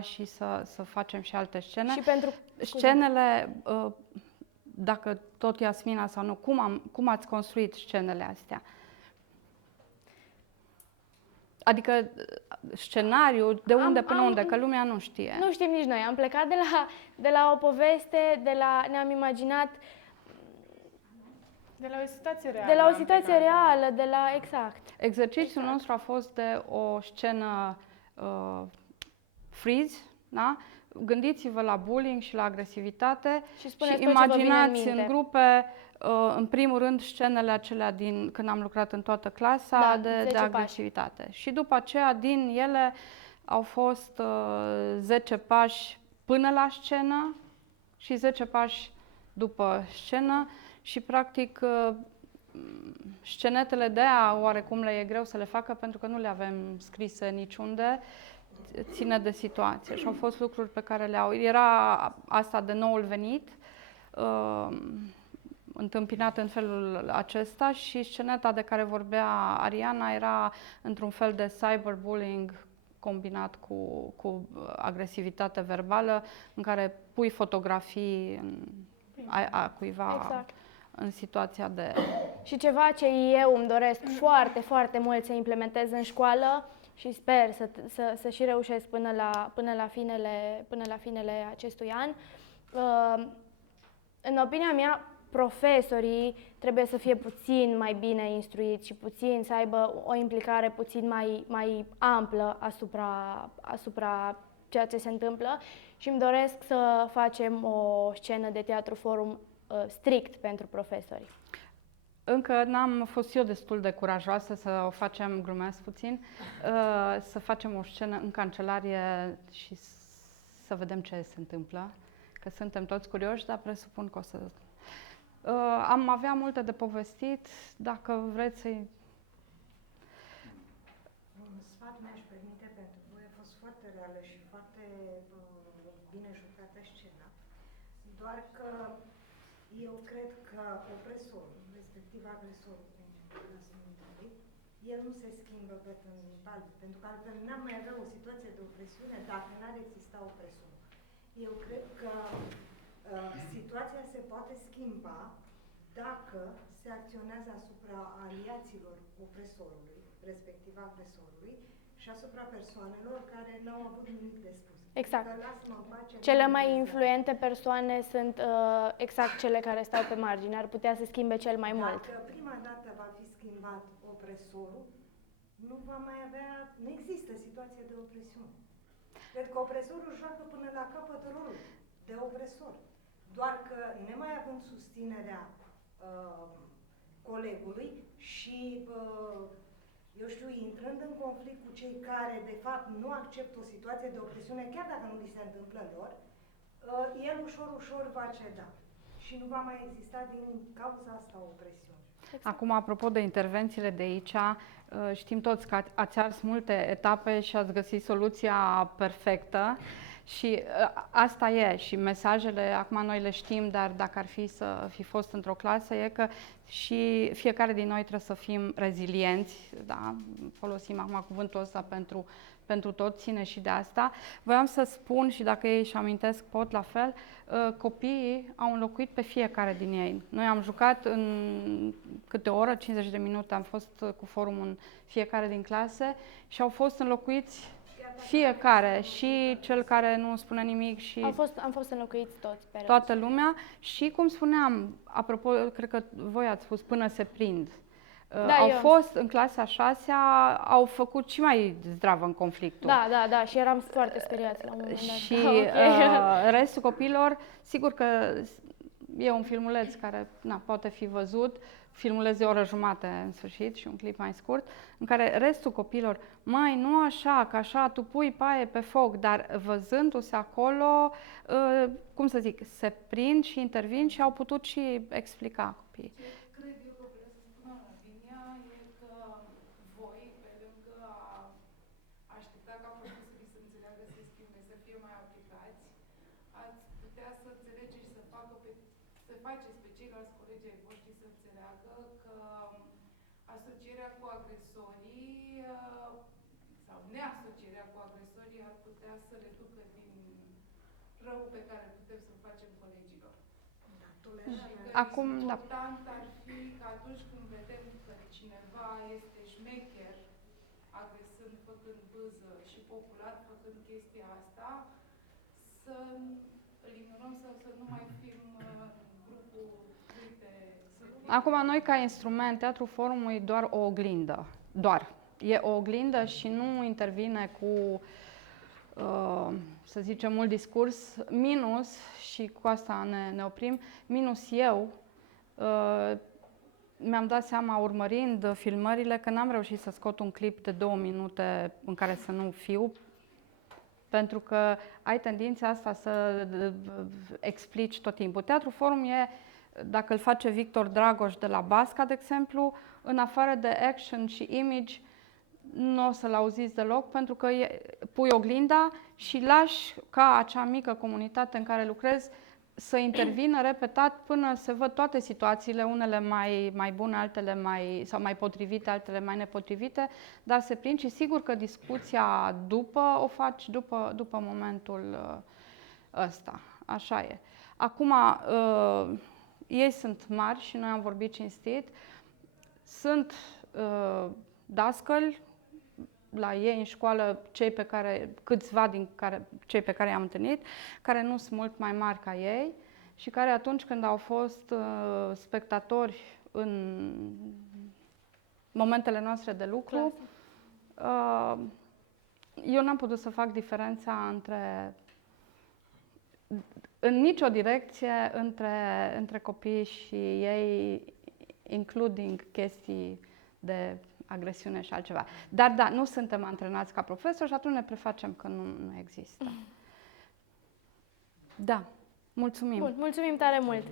și să facem și alte scene. Și pentru scenele, dacă tot Iasmina sau nu, cum ați construit scenele astea? Adică scenariul, de unde până unde, că lumea nu știe. Nu știm nici noi. Am plecat de la o poveste, ne-am imaginat de la o situație reală. de la o situație reală, exact. Exercițiul nostru a fost de o scenă freeze, da? Gândiți-vă la bullying și la agresivitate și imaginați în grupe, în primul rând, scenele acelea din când am lucrat în toată clasa de agresivitate. Și după aceea, din ele au fost 10 pași până la scenă și 10 pași după scenă și, practic, scenetele de aia oarecum le e greu să le facă pentru că nu le avem scrise niciunde, ține de situație și au fost lucruri pe care era asta de noul venit, întâmpinat în felul acesta și sceneta de care vorbea Ariana era într-un fel de cyberbullying combinat cu agresivitate verbală în care pui fotografii a cuiva în situația de... Și ceva ce eu îmi doresc foarte, foarte mult să implementez în școală și sper să și reușesc până la finele acestui an. În opinia mea, profesorii trebuie să fie puțin mai bine instruiți și să aibă o implicare puțin mai amplă asupra ceea ce se întâmplă și îmi doresc să facem o scenă de teatru forum strict pentru profesori. Încă n-am fost eu destul de curajoasă să o facem, glumesc puțin, să facem o scenă în cancelarie și să vedem ce se întâmplă, că suntem toți curioși, dar presupun că o să... Am avea multe de povestit, dacă vreți să-i... Un sfat mi-aș permite pentru voi, a fost foarte reală și foarte bine jucată scena, doar că eu cred că opresorul, respectiv agresorul, el nu se schimbă pe alb, pentru că altfel n-am mai avea o situație de opresiune dacă n-ar exista opresorul. Eu cred că situația se poate schimba dacă se acționează asupra aliaților opresorului, respectiv agresorului, și asupra persoanelor care n-au avut nimic de spus. Exact. Pace, cele mai influente persoane sunt exact cele care stau pe margine. Ar putea să schimbe cel mai mult. Dacă prima dată va fi schimbat opresorul, nu va mai avea, nu există situație de opresiune. Cred că opresorul joacă până la capăt rolul de opresor. Doar că nemai având susținerea colegului și eu știu, intrând în conflict cu cei care, de fapt, nu acceptă o situație de opresiune, chiar dacă nu li se întâmplă lor, el ușor va ceda. Și nu va mai exista din cauza asta o opresiune. Acum, apropo de intervențiile de aici, știm toți că ați ars multe etape și ați găsit soluția perfectă. Și asta e, și mesajele, acum noi le știm, dar dacă ar fi să fi fost într-o clasă, e că și fiecare din noi trebuie să fim rezilienți, da? Folosim acum cuvântul ăsta pentru tot, ține și de asta. Voiam să spun, și dacă ei își amintesc pot la fel, copiii au înlocuit pe fiecare din ei. Noi am jucat în câte o oră, 50 de minute, am fost cu forumul în fiecare din clase și au fost înlocuiți fiecare, și cel care nu spune nimic și am fost înlocuiți toți pe toată lumea și, cum spuneam, apropo, cred că voi ați spus, până se prind. Da, au fost în clasa 6-a, au făcut și mai zdravă în conflictul. Da, și eram foarte speriați la un moment dat. Și restul copiilor, sigur că e un filmuleț care poate fi văzut, filmuleț de o oră jumate în sfârșit și un clip mai scurt, în care restul copiilor, mai nu așa, că așa tu pui paie pe foc, dar văzându-se acolo, cum să zic, se prind și intervin și au putut și explica copiii. Cred eu că vreau să spun Lavinia e că voi, pe lângă a aștepta ca profesorii să înțeleagă, să exprime, să fie mai aplicați, ați putea să înțelegeți și să faceți pe ceilalți colegi ai voștri să înțeleagă că asocierea cu agresorii sau neasocierea cu agresorii ar putea putea să reducă din rău pe care putem să-l facem colegilor. Da, tolerarea. Și că Acum, da. important ar fi că atunci când vedem că cineva este șmecher, agresând, făcând bâză și popular făcând chestia asta, să îl ignorăm sau să nu mai fim grupul, uite, Acum, noi ca instrument, Teatrul Forumului e doar o oglindă. Doar. E o oglindă și nu intervine cu, să zicem, mult discurs. Minus, și cu asta ne oprim, minus eu, mi-am dat seama urmărind filmările că n-am reușit să scot un clip de 2 minute în care să nu fiu, pentru că ai tendința asta să explici tot timpul. Teatrul Forum e, dacă îl face Victor Dragoș de la Basca, de exemplu, în afară de action și image, nu o să-l auziți deloc, pentru că pui oglinda și lași ca acea mică comunitate în care lucrezi să intervină repetat până se văd toate situațiile, unele mai bune, altele mai potrivite, altele mai nepotrivite, dar se prind și sigur că discuția o faci după momentul ăsta. Așa e. Acum, ei sunt mari și noi am vorbit cinstit, sunt dascăli la ei în școală, câțiva din cei pe care i-am întâlnit, care nu sunt mult mai mari ca ei și care atunci când au fost spectatori în momentele noastre de lucru, eu n-am putut să fac diferența în nicio direcție între copii și ei, including chestii de agresiune și altceva. Dar da, nu suntem antrenați ca profesori și atunci ne prefacem că nu există. Da, mulțumim! Bun, mulțumim tare mult!